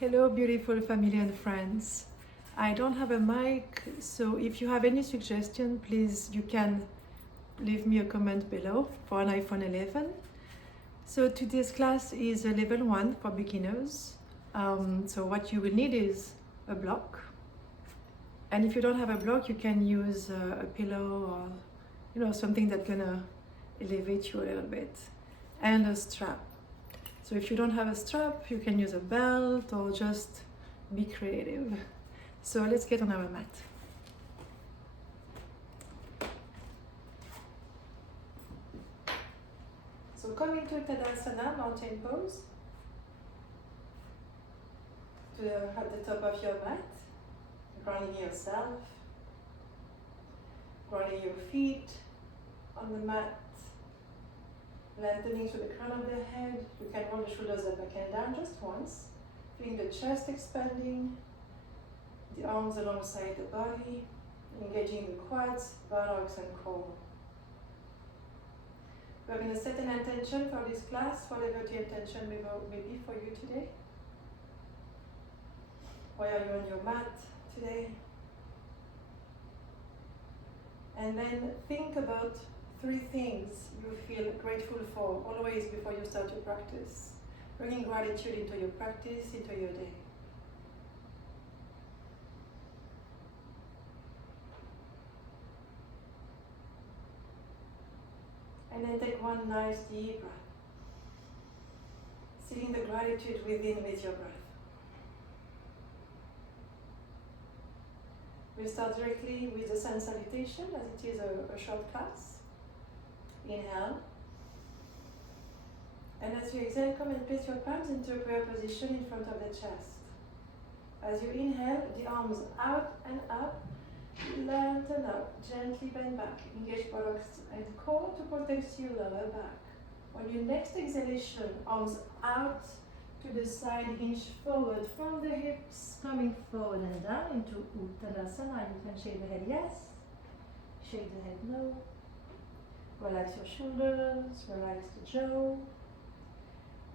Hello, beautiful family and friends. I don't have a mic, so if you have any suggestion, please you can leave me a comment below for an iPhone 11. So today's class is a level 1 for beginners. So what you will need is a block. And if you don't have a block, you can use a pillow or something that's gonna elevate you a little bit. And a strap. So if you don't have a strap, you can use a belt or just be creative. So let's get on our mat. So come into Tadasana, mountain pose, at the top of your mat, grounding yourself, grounding your feet on the mat, lengthening to the crown of the head. You can roll the shoulders up, back and down just once. Feeling the chest expanding, the arms alongside the body, engaging the quads, buttocks, and core. We're going to set an intention for this class, whatever the intention may be for you today. Why are you on your mat today? And then think about 3 things you feel grateful for always before you start your practice. Bringing gratitude into your practice, into your day. And then take one nice deep breath. Seeing the gratitude within with your breath. We'll start directly with the sun salutation as it is a short class. Inhale. And as you exhale, come and place your palms into a prayer position in front of the chest. As you inhale, the arms out and up, lengthen up, gently bend back. Engage buttocks and core to protect your lower back. On your next exhalation, arms out to the side, hinge forward from the hips, coming forward and down into Uttanasana. You can shake the head yes, shake the head no. Relax your shoulders, relax the jaw.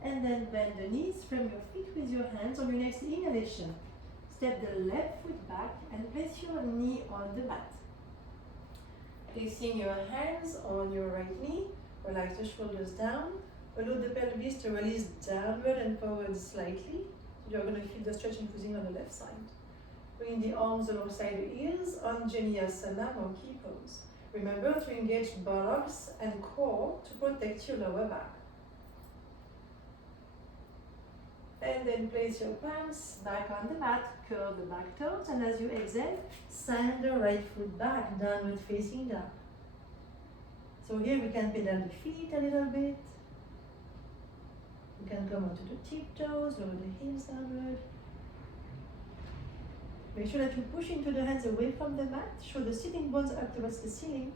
And then bend the knees from your feet with your hands. On your next inhalation, step the left foot back and place your knee on the mat. Placing your hands on your right knee, relax the shoulders down. Allow the pelvis to release downward and forward slightly. You're going to feel the stretch increasing on the left side. Bring the arms alongside the ears on Janiyasana, monkey pose. Remember to engage buttocks and core to protect your lower back. And then place your palms back on the mat, curl the back toes, and as you exhale, send the right foot back, downward facing down. So here we can pedal the feet a little bit. You can come onto the tiptoes, lower the heels downward. Make sure that you push into the hands away from the mat, show the sitting bones up towards the ceiling,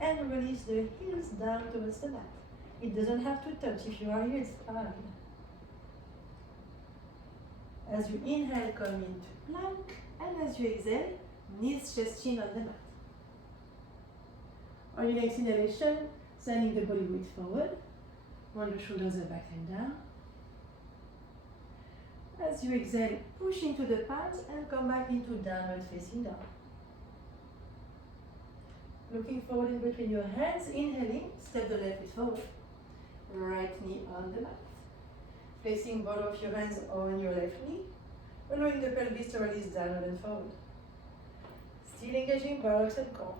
and release the heels down towards the mat. It doesn't have to touch. If you are here, it's fine. As you inhale, come into plank, and as you exhale, knees, chest, chin on the mat. On your next inhalation, sending the body weight forward, roll the shoulders up, back and down. As you exhale, push into the palms and come back into downward facing dog. Looking forward in between your hands, inhaling, step the left foot forward. Right knee on the mat. Placing both of your hands on your left knee, allowing the pelvis to release downward and forward. Still engaging buttocks and core.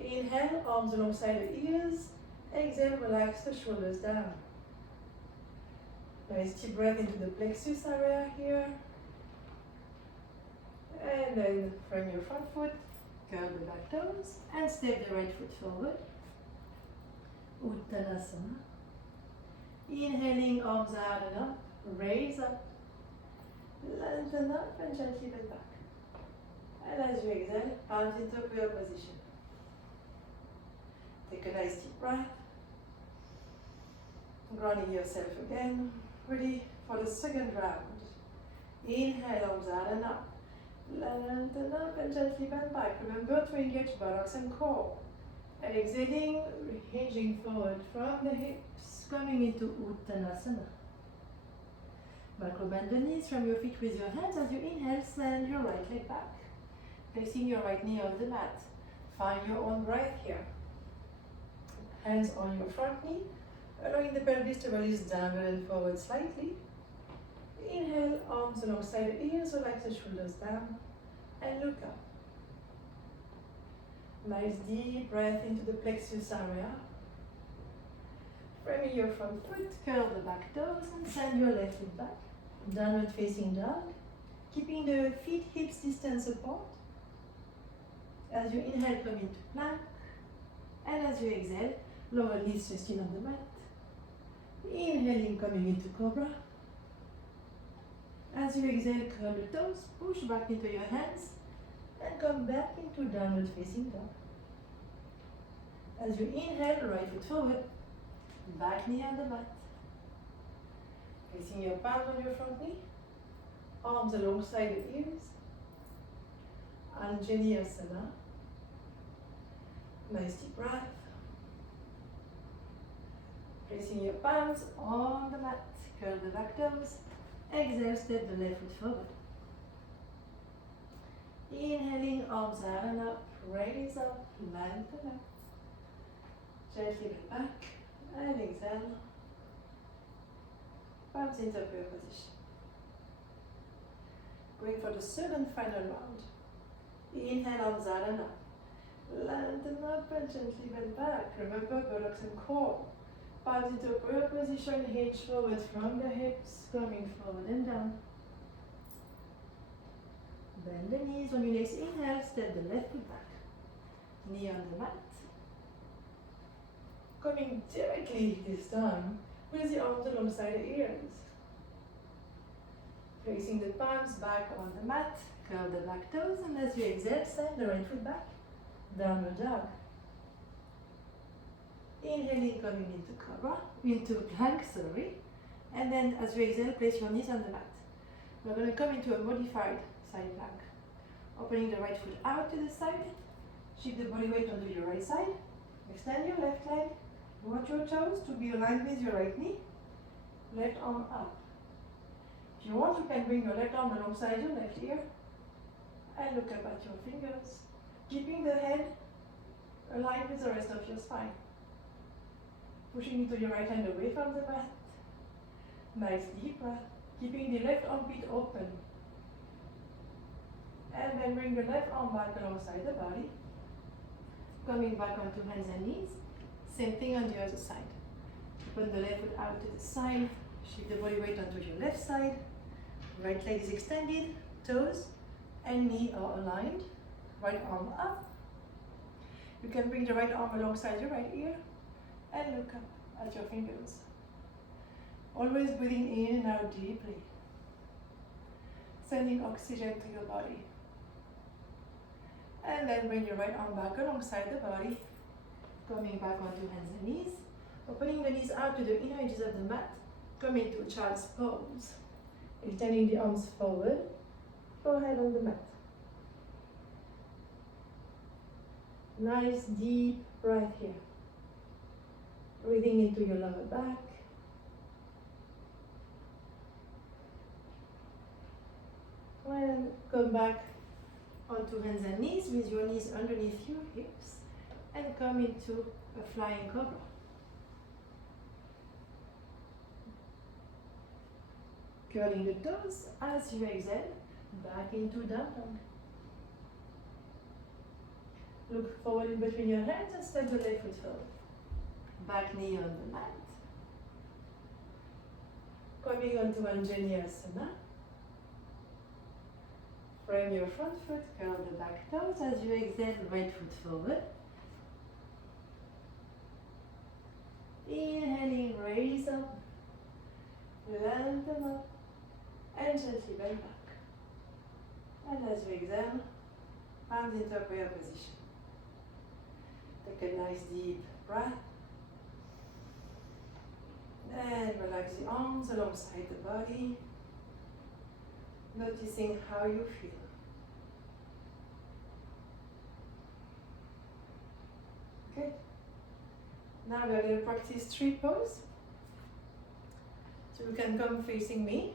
Inhale, arms alongside the ears. Exhale, relax the shoulders down. Nice deep breath into the plexus area here. And then from your front foot, curl the back toes and step the right foot forward. Uttanasana. Inhaling, arms out and up, raise up, lengthen up and gently bend back. And as you exhale, palms into prayer position. Take a nice deep breath. Grounding yourself again. Ready for the second round. Inhale, arms out and up. Lengthen up and gently bend back. Remember to engage buttocks and core. And exhaling, hinging forward from the hips, coming into Uttanasana. Micro bend the knees from your feet with your hands. As you inhale, send your right leg back. Placing your right knee on the mat. Find your own breath here. Hands on your front knee, allowing the pelvis to release downward and forward slightly. Inhale, arms alongside the ears, relax the shoulders down, and look up. Nice deep breath into the plexus area. Framing your front foot, curl the back toes, and send your left foot back. Downward facing dog, keeping the feet hips distance apart. As you inhale, come into plank, and as you exhale, lower knees resting on the mat. Inhaling, coming into cobra. As you exhale, curl the toes, push back into your hands, and come back into downward facing dog. As you inhale, right foot forward, back knee on the mat. Placing your palms on your front knee, arms alongside the ears. Anjaneyasana. Nice deep breath. Placing your palms on the mat, curl the back toes. Exhale, step the left foot forward. Inhaling, arms out and up, raise up, lengthen up. Gently bend back, and exhale. Palms into prayer position. Going for the third and final round. Inhale, arms out and up. Lengthen up and gently bend back. Remember, buttocks and core. Palms into prayer position, hinge forward from the hips, coming forward and down. Bend the knees. On your next inhale, step the left foot back. Knee on the mat. Coming directly this time with the arms alongside the ears. Placing the palms back on the mat, curl the back toes, and as you exhale, send the right foot back. Downward dog. Inhaling, coming into cobra, into plank, and then as you exhale, place your knees on the mat. We're going to come into a modified side plank. Opening the right foot out to the side, shift the body weight onto your right side, extend your left leg, watch your toes to be aligned with your right knee, left arm up. If you want, you can bring your left arm alongside your left ear and look up at your fingers, keeping the head aligned with the rest of your spine. Pushing into your right hand away from the mat. Nice deep breath. Keeping the left armpit open. And then bring the left arm back alongside the body. Coming back onto hands and knees. Same thing on the other side. Open the left foot out to the side. Shift the body weight onto your left side. Right leg is extended. Toes and knee are aligned. Right arm up. You can bring the right arm alongside your right ear. And look up at your fingers. Always breathing in and out deeply. Sending oxygen to your body. And then bring your right arm back alongside the body. Coming back onto hands and knees. Opening the knees out to the inner edges of the mat. Coming to child's pose. Extending the arms forward. Forehead on the mat. Nice deep breath here. Breathing into your lower back. And come back onto hands and knees with your knees underneath your hips and come into a flying cobra. Curling the toes as you exhale, back into down dog. Look forward in between your hands and step the left foot forward. Back knee on the mat. Coming onto Anjaneyasana. Frame your front foot, curl the back toes. As you exhale, right foot forward. Inhaling, raise up. Lengthen up. And gently bend back. And as you exhale, palms into prayer position. Take a nice deep breath. And relax the arms alongside the body, noticing how you feel. Okay. Now we're going to practice tree pose. So you can come facing me,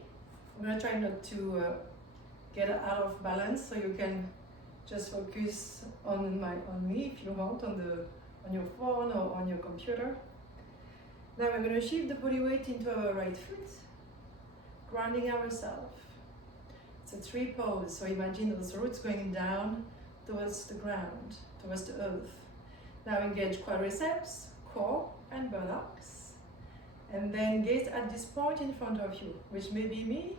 I'm going to try not to get out of balance, so you can just focus on me if you want, on your phone or on your computer. Now we're going to shift the body weight into our right foot, grounding ourselves. It's a tree pose, so imagine those roots going down towards the ground, towards the earth. Now engage quadriceps, core, and buttocks. And then gaze at this point in front of you, which may be me.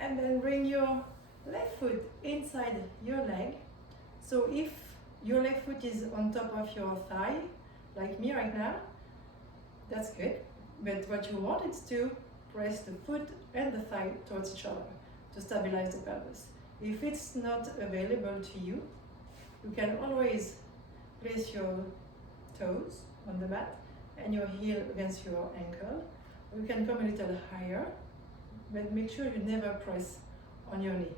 And then bring your left foot inside your leg. So if your left foot is on top of your thigh, like me right now, that's good. But what you want is to press the foot and the thigh towards each other to stabilize the pelvis. If it's not available to you, you can always place your toes on the mat and your heel against your ankle. You can come a little higher, but make sure you never press on your knee.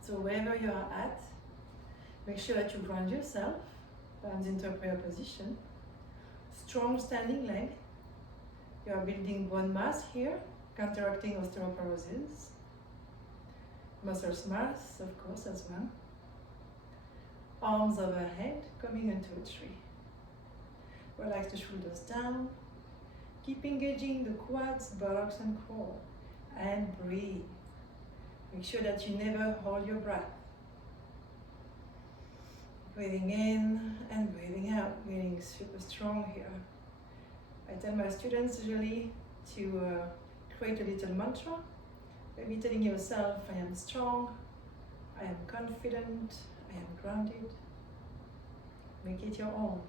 So wherever you are at, make sure that you ground yourself, palms into a prayer position. Strong standing leg. You are building bone mass here, counteracting osteoporosis. Muscle mass, of course, as well. Arms overhead, coming into a tree. Relax the shoulders down. Keep engaging the quads, buttocks, and core. And breathe. Make sure that you never hold your breath. Breathing in and breathing out, getting super strong here. I tell my students usually to create a little mantra. Maybe telling yourself, I am strong, I am confident, I am grounded. Make it your own.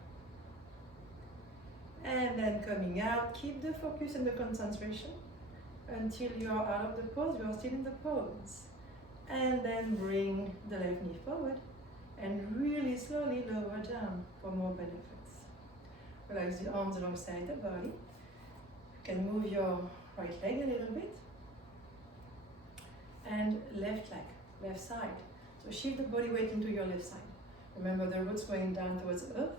And then coming out, keep the focus and the concentration until you are out of the pose, you are still in the pose. And then bring the left knee forward and really slowly lower down for more benefits. Relax the arms alongside the body. You can move your right leg a little bit. And left leg, left side. So shift the body weight into your left side. Remember the roots going down towards earth.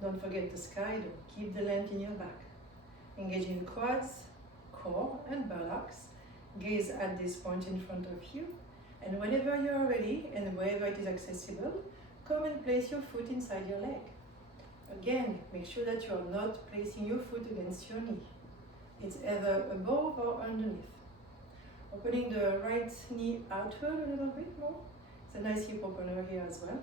Don't forget the sky, keep the length in your back. Engage in quads, core, and buttocks. Gaze at this point in front of you. And whenever you are ready and wherever it is accessible, come and place your foot inside your leg. Again, make sure that you are not placing your foot against your knee. It's either above or underneath. Opening the right knee outward a little bit more. It's a nice hip opener here as well.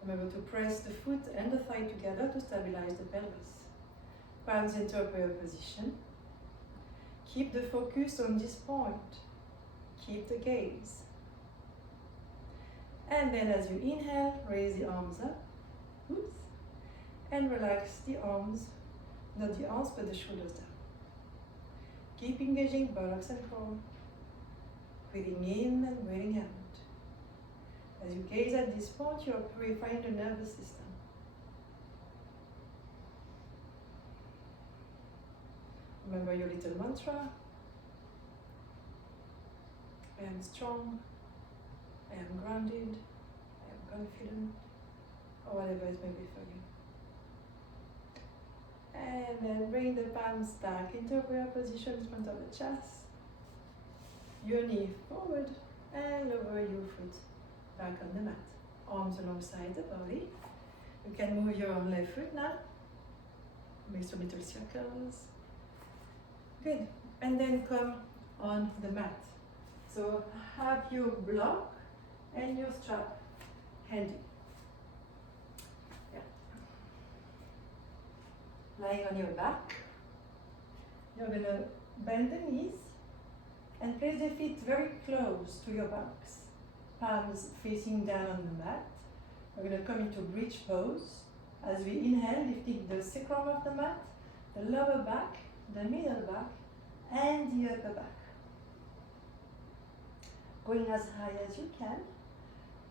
Remember to press the foot and the thigh together to stabilize the pelvis. Palms into a prayer position. Keep the focus on this point. Keep the gaze. And then as you inhale, raise the arms up. Oops. And relax the arms, not the arms, but the shoulders down. Keep engaging buttocks and core. Breathing in and breathing out. As you gaze at this point, you are purifying the nervous system. Remember your little mantra. I am strong, I am grounded, I am confident, or whatever it may be for you. And then bring the palms back into a prayer position in front of the chest. Your knee forward and lower your foot back on the mat. Arms alongside the body. You can move your left foot now. Make some little circles. Good. And then come on the mat. So have your block and your strap handy. Yeah. Lying on your back. You're going to bend the knees and place the feet very close to your backs. Palms facing down on the mat. We're going to come into bridge pose. As we inhale, lifting the sacrum of the mat, the lower back, the middle back, and the upper back. Going as high as you can.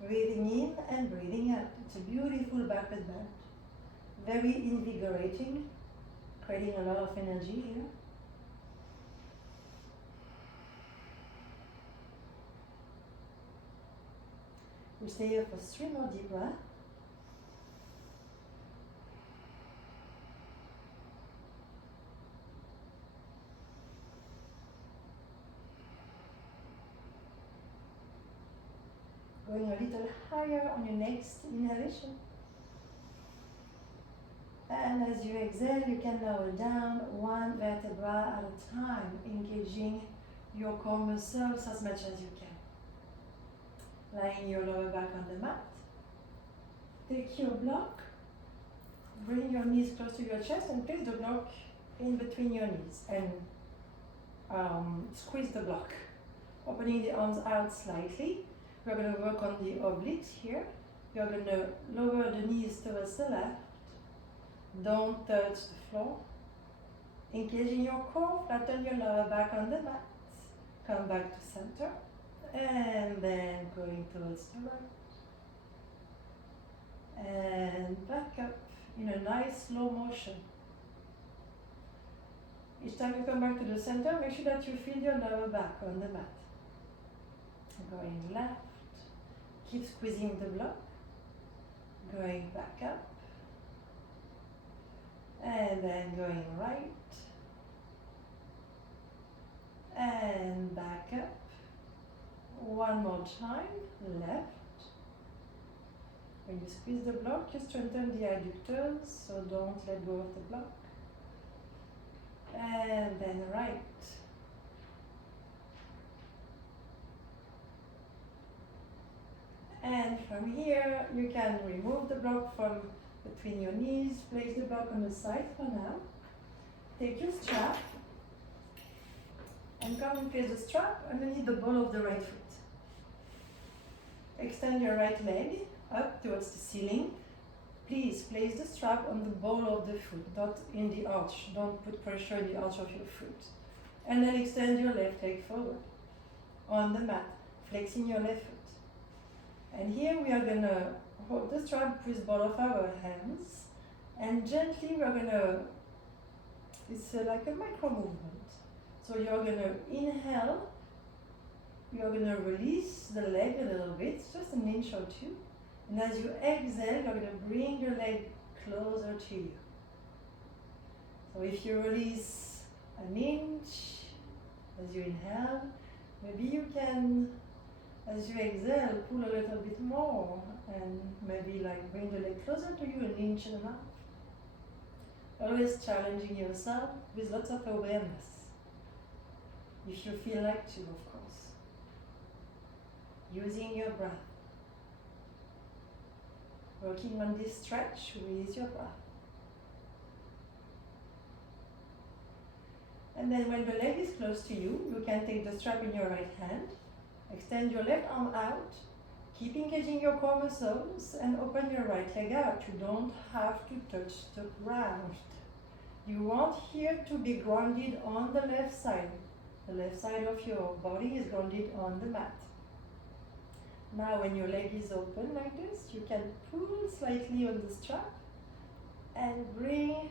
Breathing in and breathing out. It's a beautiful backward bend. Very invigorating, creating a lot of energy here. We'll stay here for 3 more deep breaths. going a little higher on your next inhalation. And as you exhale, you can lower down one vertebra at a time, engaging your core muscles as much as you can. Lying your lower back on the mat. Take your block, bring your knees close to your chest and place the block in between your knees and squeeze the block. Opening the arms out slightly. We're going to work on the obliques here. You're going to lower the knees towards the left. Don't touch the floor. Engaging your core, flatten your lower back on the mat. Come back to center. And then going towards the right. And back up in a nice slow motion. Each time you come back to the center, make sure that you feel your lower back on the mat. Going left, keep squeezing the block. Going back up. And then going right. And back up. One more time, left. When you squeeze the block, you strengthen the adductors, so don't let go of the block. And then right. And from here, you can remove the block from between your knees, place the block on the side for now. Take your strap and come and place the strap underneath the ball of the right foot. Extend your right leg up towards the ceiling. Please place the strap on the ball of the foot, not in the arch. Don't put pressure in the arch of your foot. And then extend your left leg forward on the mat, flexing your left foot. And here we are going to hold the strap with both of our hands, and gently we're going to, it's like a micro movement. So you're going to inhale, you're going to release the leg a little bit, just an inch or two. And as you exhale, you're going to bring your leg closer to you. So if you release an inch as you inhale, maybe you can, as you exhale, pull a little bit more and maybe like bring the leg closer to you, an inch and a half. Always challenging yourself with lots of awareness. If you feel like to, of course. Using your breath. Working on this stretch with your breath. And then when the leg is close to you, you can take the strap in your right hand, extend your left arm out, keep engaging your core muscles, and open your right leg out. You don't have to touch the ground. You want here to be grounded on the left side. The left side of your body is grounded on the mat. Now when your leg is open like this, you can pull slightly on the strap and bring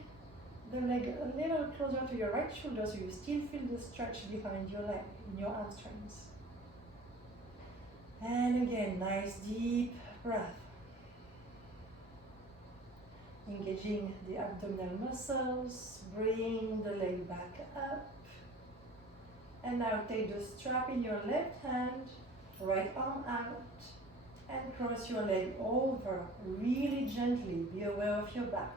the leg a little closer to your right shoulder so you still feel the stretch behind your leg, in your hamstrings. And again, nice deep breath. Engaging the abdominal muscles, bring the leg back up. And now take the strap in your left hand, right arm out, and cross your leg over really gently. Be aware of your back.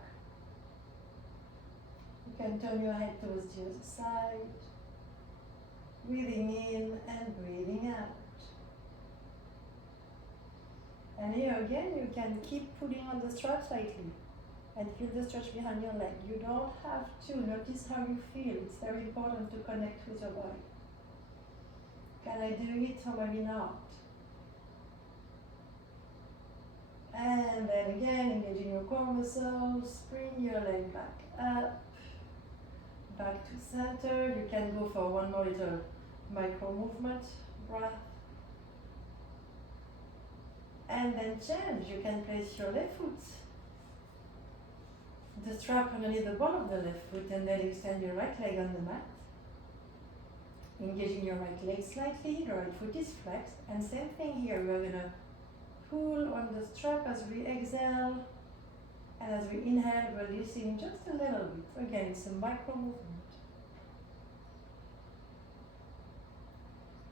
You can turn your head towards the other side, breathing in and breathing out. And here again, you can keep pulling on the strap slightly and feel the stretch behind your leg. You don't have to. Notice how you feel. It's very important to connect with your body. Can I do it or maybe not? And then again, engaging your core muscles, bring your leg back up, back to center. You can go for one more little micro movement, breath. And then change. You can place your left foot, the strap underneath the ball of the left foot, and then extend your right leg on the mat. Engaging your right leg slightly, the right foot is flexed, and same thing here, we're going to pull on the strap as we exhale, and as we inhale, releasing just a little bit. Again, it's a micro movement.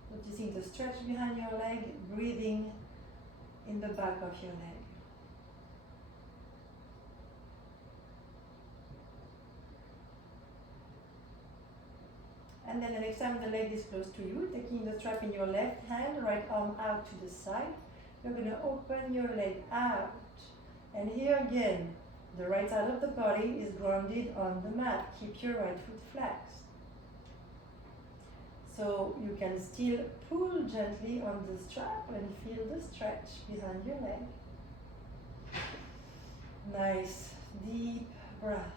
Noticing the stretch behind your leg, breathing in the back of your leg. And then the next time the leg is close to you, taking the strap in your left hand, right arm out to the side, you're going to open your leg out. And here again, the right side of the body is grounded on the mat. Keep your right foot flexed. So you can still pull gently on the strap and feel the stretch behind your leg. Nice, deep breath.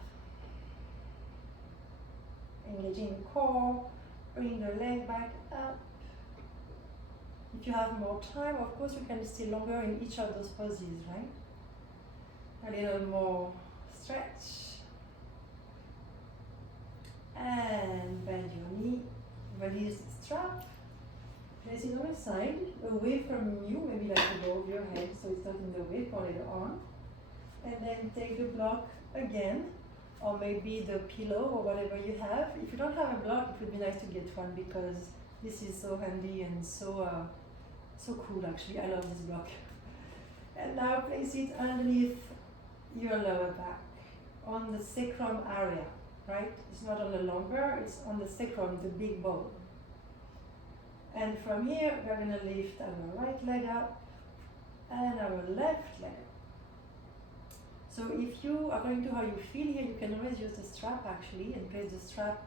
Engaging the core, bring the leg back up. If you have more time, of course, you can stay longer in each of those poses, right? A little more stretch. And bend your knee. Release the strap. Place it on the side, away from you, maybe like above your head, so it's not in the way for later on. And then take the block again, or maybe the pillow or whatever you have. If you don't have a block, it would be nice to get one because this is so handy and so cool actually. I love this block. And now place it underneath your lower back, on the sacrum area, right? It's not on the lumbar, it's on the sacrum, the big bone. And from here, we're going to lift our right leg up and our left leg up. So if you, according to how you feel here, you can always use the strap actually and place the strap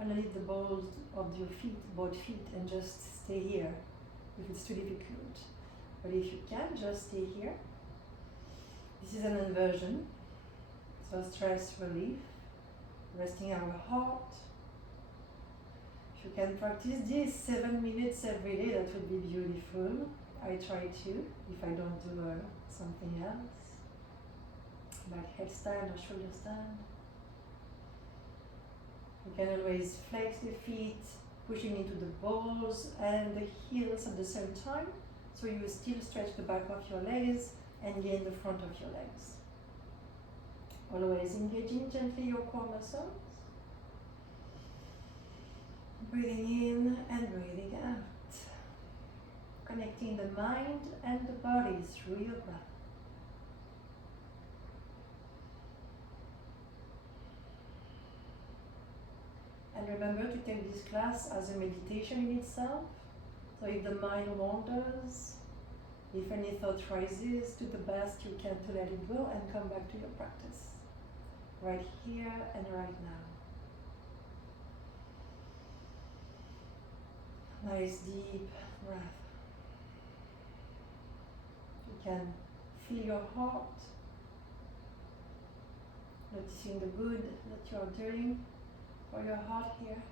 underneath the balls of your feet, both feet, and just stay here if it's too difficult. But if you can, just stay here. This is an inversion, so stress relief, resting our heart. If you can practice this 7 minutes every day, that would be beautiful. I try to, if I don't do something else. Like headstand or shoulder stand. You can always flex the feet, pushing into the balls and the heels at the same time. So you will still stretch the back of your legs and gain the front of your legs. Always engaging gently your core muscles. Breathing in and breathing out. Connecting the mind and the body through your breath. And remember to take this class as a meditation in itself. So if the mind wanders, if any thought rises, do the best you can to let it go and come back to your practice. Right here and right now. Nice deep breath. You can feel your heart, noticing the good that you are doing for your heart here.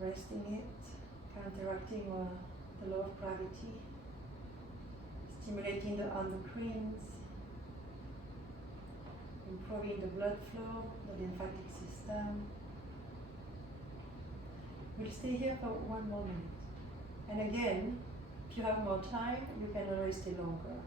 Resting it, counteracting the law of gravity, stimulating the endocrines, improving the blood flow, the lymphatic system. We'll stay here for 1 more minute. And again, if you have more time, you can always stay longer.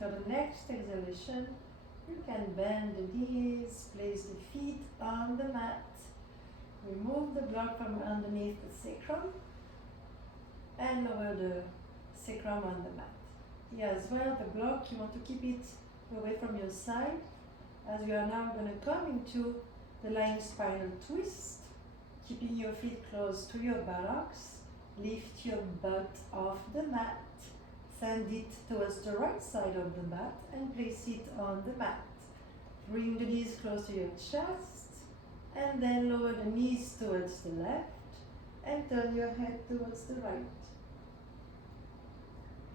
After the next exhalation, you can bend the knees, place the feet on the mat, remove the block from underneath the sacrum, and lower the sacrum on the mat. Here as well, the block, you want to keep it away from your side, as we are now going to come into the lying spinal twist, keeping your feet close to your buttocks. Lift your butt off the mat. Send it towards the right side of the mat and place it on the mat. Bring the knees close to your chest and then lower the knees towards the left and turn your head towards the right.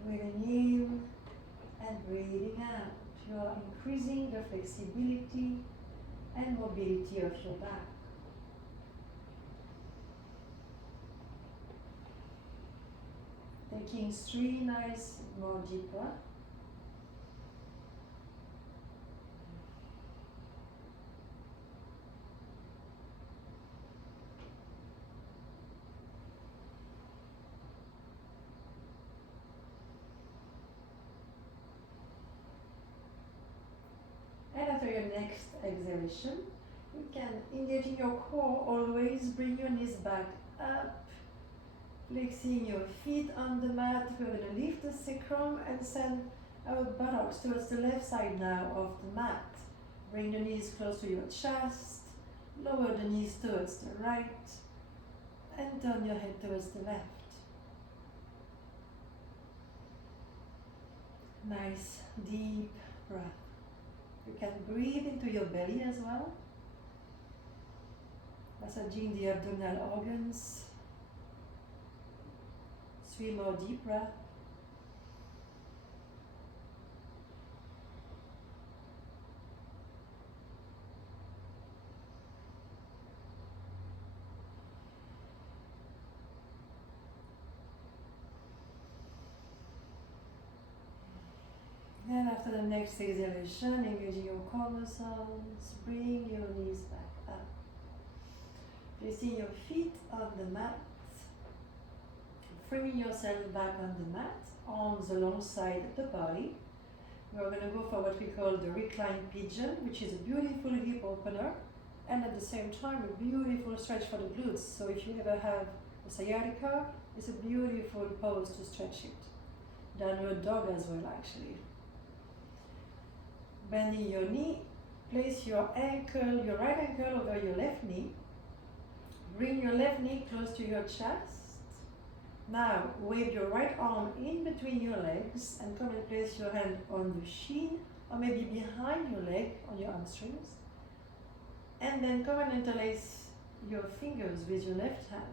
Breathing in and breathing out. You are increasing the flexibility and mobility of your back. Taking 3 nice more deep breaths. And after your next exhalation, you can engage in your core. Always bring your knees back up, flexing your feet on the mat. We're going to lift the sacrum and send our buttocks towards the left side now of the mat. Bring the knees close to your chest, lower the knees towards the right, and turn your head towards the left. Nice deep breath. You can breathe into your belly as well, massaging the abdominal organs. 3 more deep breaths. And after the next exhalation, engaging your core muscles, bring your knees back up. Placing your feet on the mat, framing yourself back on the mat, arms alongside the body. We're going to go for what we call the reclined pigeon, which is a beautiful hip opener and at the same time a beautiful stretch for the glutes. So if you ever have a sciatica, it's a beautiful pose to stretch it. Downward dog as well, actually. Bending your knee, place your ankle, your right ankle over your left knee. Bring your left knee close to your chest. Now wave your right arm in between your legs and come and place your hand on the shin or maybe behind your leg on your hamstrings. And then come and interlace your fingers with your left hand.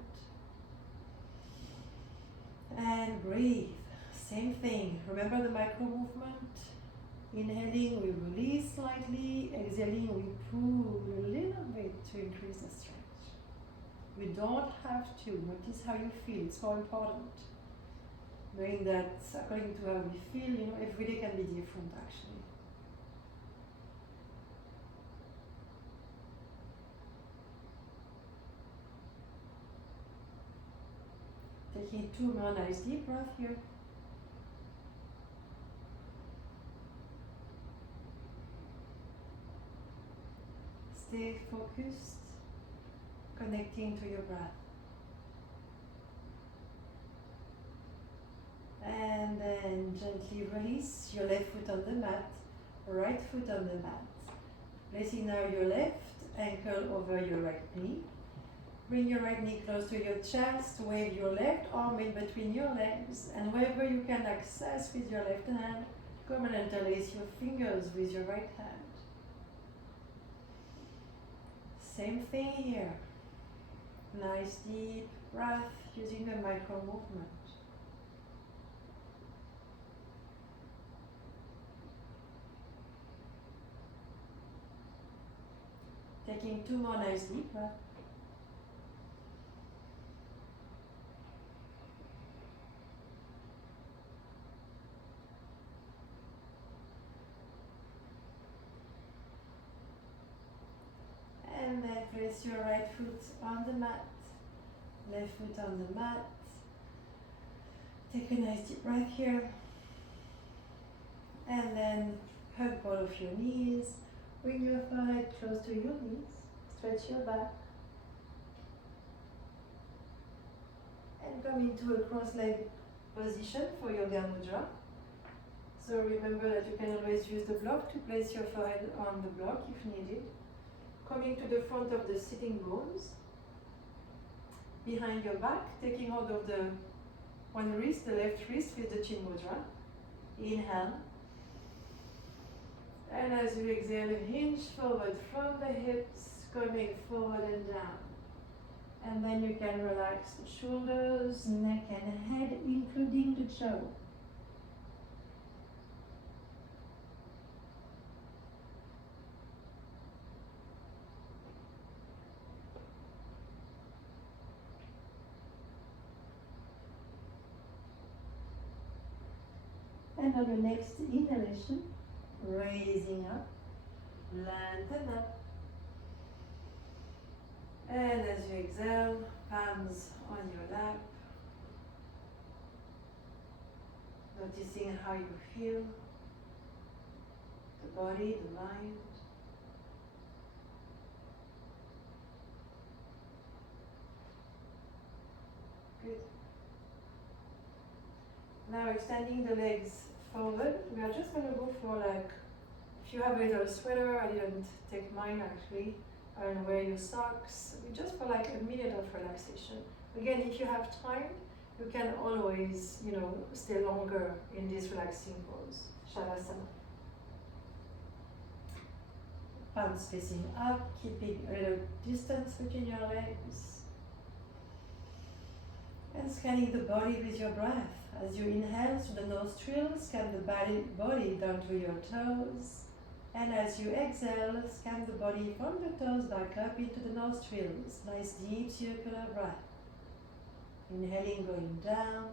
And breathe. Same thing. Remember the micro movement? Inhaling, we release slightly. Exhaling, we pull a little bit to increase the stretch. We don't have to. Notice how you feel. It's more important. Knowing that according to how we feel, every day can be different actually. Taking 2 more nice deep breaths here. Stay focused, connecting to your breath. And then gently release your left foot on the mat, right foot on the mat. Placing now your left ankle over your right knee. Bring your right knee close to your chest, wave your left arm in between your legs, and wherever you can access with your left hand, come and interlace your fingers with your right hand. Same thing here. Nice deep breath using the micro movement. Taking 2 more nice deep breaths. And then place your right foot on the mat, left foot on the mat. Take a nice deep breath here. And then hug both of your knees. Bring your forehead close to your knees. Stretch your back. And come into a cross-legged position for Yoga Mudra. So remember that you can always use the block to place your forehead on the block if needed. Coming to the front of the sitting bones, behind your back, taking hold of the one wrist, the left wrist with the chin mudra. Inhale. And as you exhale, hinge forward from the hips, coming forward and down. And then you can relax the shoulders, neck and head, including the jaw. And on the next inhalation, raising up, lengthen up. And as you exhale, palms on your lap. Noticing how you feel, the body, the mind. Good. Now extending the legs forward. We are just going to go for like, if you have a little sweater, I didn't take mine actually, and wear your socks, just for like a minute of relaxation. Again, if you have time, you can always, stay longer in this relaxing pose, Shavasana. Palms facing up, keeping a little distance between your legs. And scanning the body with your breath. As you inhale through the nostrils, scan the body down to your toes. And as you exhale, scan the body from the toes back up into the nostrils. Nice deep circular breath. Inhaling, going down.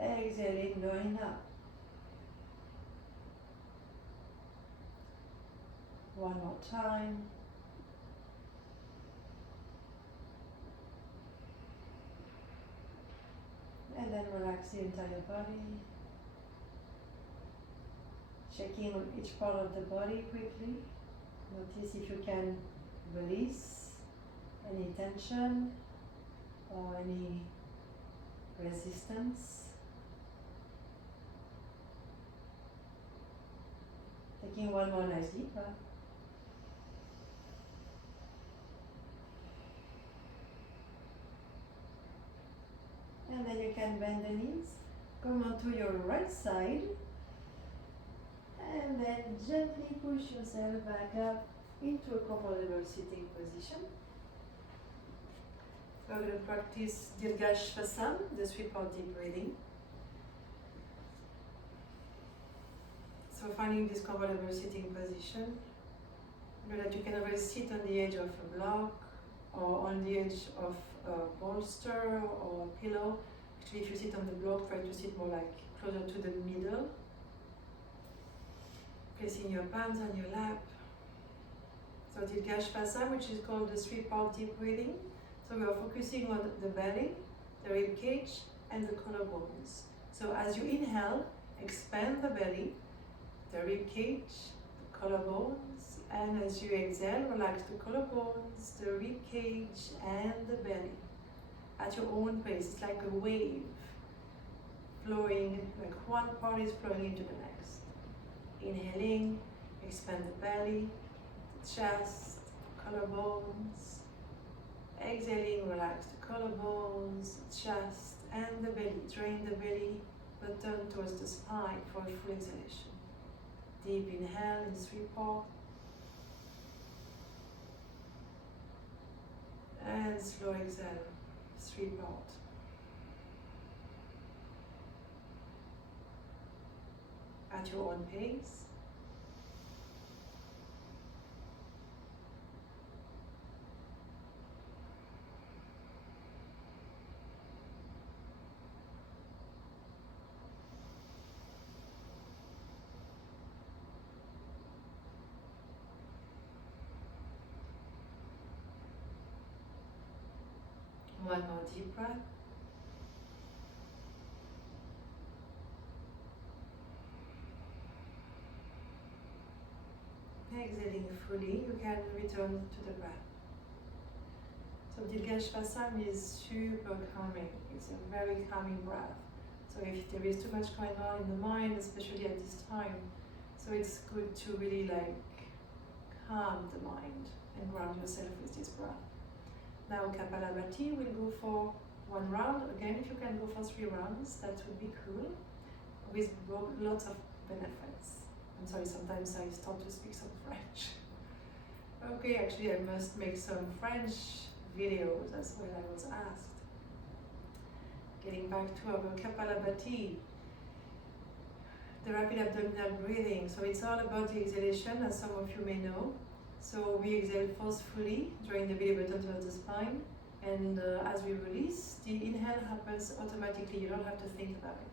Exhaling, going up. One more time. And then relax the entire body. Checking on each part of the body quickly. Notice if you can release any tension or any resistance. Taking one more nice deep breath. And then you can bend the knees, come onto your right side, and then gently push yourself back up into a comfortable sitting position. We're going to practice Shavasana, the 3-part deep breathing. So finding this comfortable sitting position, know that you can always sit on the edge of a block or on the edge of a bolster or a pillow. Actually, if you sit on the block, try to sit more like closer to the middle. Placing your palms on your lap. So Shavasana, which is called the 3-part deep breathing. So we are focusing on the belly, the rib cage, and the collarbones. So as you inhale, expand the belly, the rib cage, the collarbones, and as you exhale, relax the collarbones, the rib cage, and the belly. At your own pace, it's like a wave flowing, like one part is flowing into the next. Inhaling, expand the belly, the chest, collarbones. Exhaling, relax the collarbones, chest, and the belly. Drain the belly, but turn towards the spine for a full exhalation. Deep inhale in 3-part. And slow exhale, 3-part. At your own pace. One more deep breath. Exhaling fully, you can return to the breath. So Shavasana is super calming. It's a very calming breath. So if there is too much going on in the mind, especially at this time, so it's good to really calm the mind and ground yourself with this breath. Now Kapalabhati, we'll go for 1 round. Again, if you can go for 3 rounds, that would be cool, with lots of benefits. I'm sorry, sometimes I start to speak some French. Okay, actually I must make some French videos as well, I was asked. Getting back to our Kapalabhati, the rapid abdominal breathing. So it's all about the exhalation, as some of you may know. So we exhale forcefully, drawing the belly button towards the spine, and as we release, the inhale happens automatically, you don't have to think about it.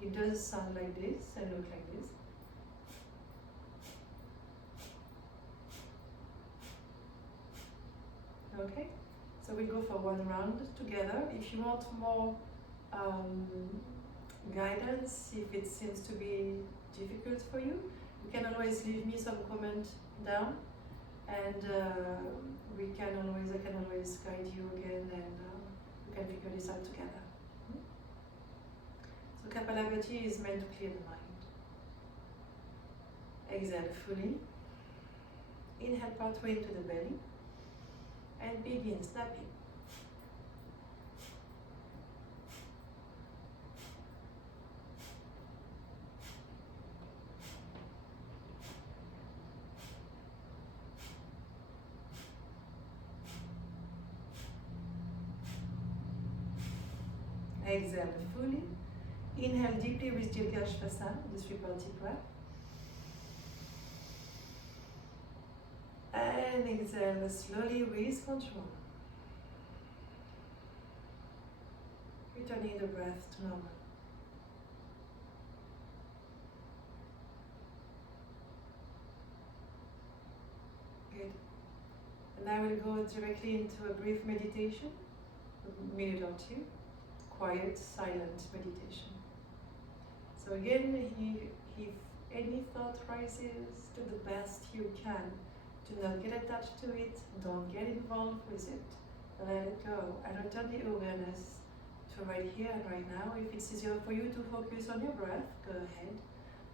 It does sound like this and look like this. Okay, so we go for one round together. If you want more guidance, if it seems to be difficult for you, you can always leave me some comment down, and I can always guide you again, and we can figure this out together. So Kapalabhati is meant to clear the mind. Exhale fully. Inhale partway into the belly and begin snapping. Exhale fully. Inhale deeply with Shavasana, the 3-party breath. And exhale slowly with control. Returning the breath to normal. Good. And now we'll go directly into a brief meditation, a minute or two. Quiet, silent meditation. So again, if any thought rises, do the best you can. Do not get attached to it, don't get involved with it. Let it go and return the awareness to right here and right now. If it's easier for you to focus on your breath, go ahead.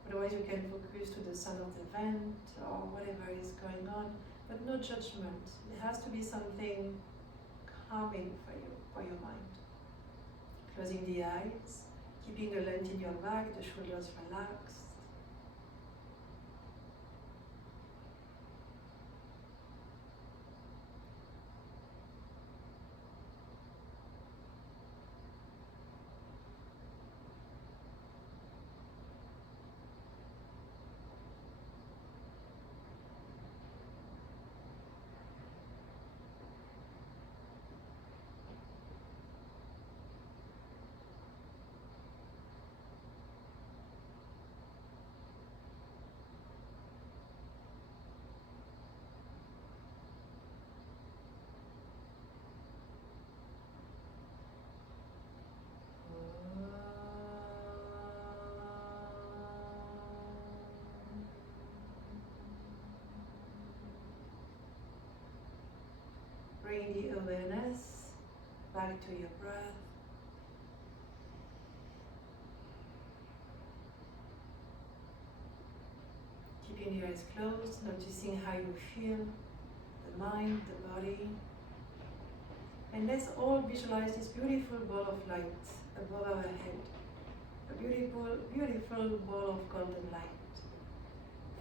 Otherwise you can focus to the sound of the vent or whatever is going on, but no judgment. It has to be something calming for your mind. Closing the eyes, keeping the length in your back, the shoulders relaxed. Bring the awareness back to your breath. Keeping your eyes closed, noticing how you feel, the mind, the body. And let's all visualize this beautiful ball of light above our head. A beautiful, beautiful ball of golden light,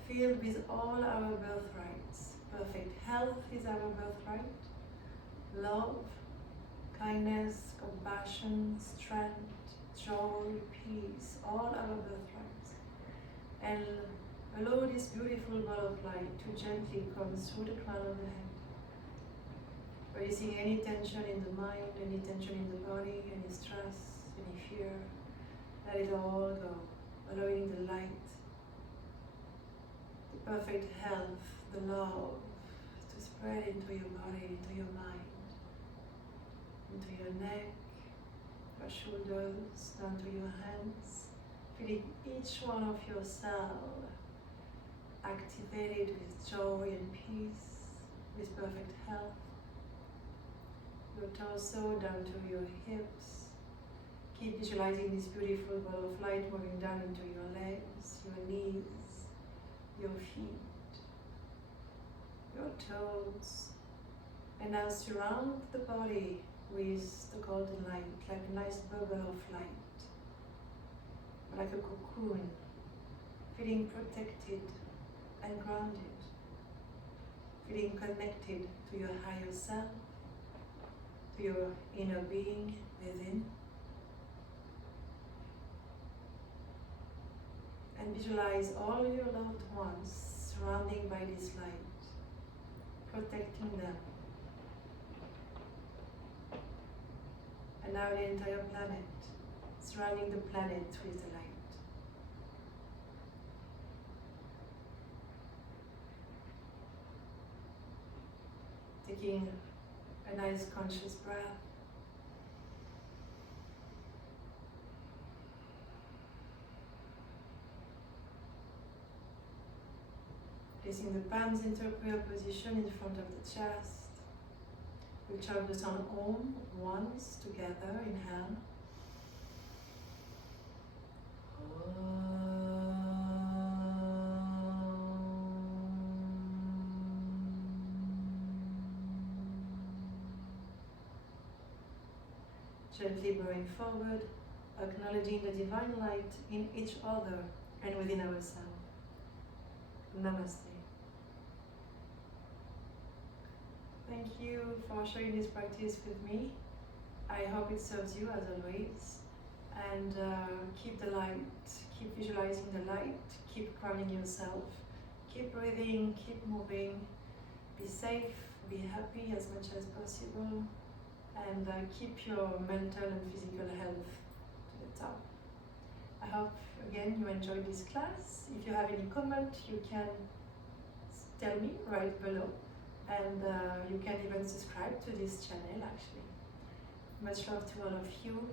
filled with all our birthrights. Perfect health is our birthright. Love, kindness, compassion, strength, joy, peace, all our birthrights. And allow this beautiful ball of light to gently come through the crown of the head. Releasing any tension in the mind, any tension in the body, any stress, any fear. Let it all go. Allowing the light, the perfect health, the love to spread into your body, into your mind, into your neck, your shoulders, down to your hands, feeling each one of your cells activated with joy and peace, with perfect health. Your torso down to your hips. Keep visualizing this beautiful ball of light moving down into your legs, your knees, your feet, your toes. And now surround the body with the golden light, like a nice bubble of light, like a cocoon, feeling protected and grounded, feeling connected to your higher self, to your inner being within. And visualize all your loved ones surrounding by this light, protecting them. And now the entire planet, surrounding the planet with the light. taking a nice conscious breath. Placing the palms into a prayer position in front of the chest. We'll chant the sound Om once together. Inhale. Gently bowing forward, acknowledging the divine light in each other and within ourselves. Namaste. Thank you for sharing this practice with me. I hope it serves you as always. And keep the light, keep visualizing the light, keep grounding yourself, keep breathing, keep moving, be safe, be happy as much as possible, and keep your mental and physical health to the top. I hope again you enjoyed this class. If you have any comment, you can tell me right below, and you can even subscribe to this channel actually. Much love to all of you.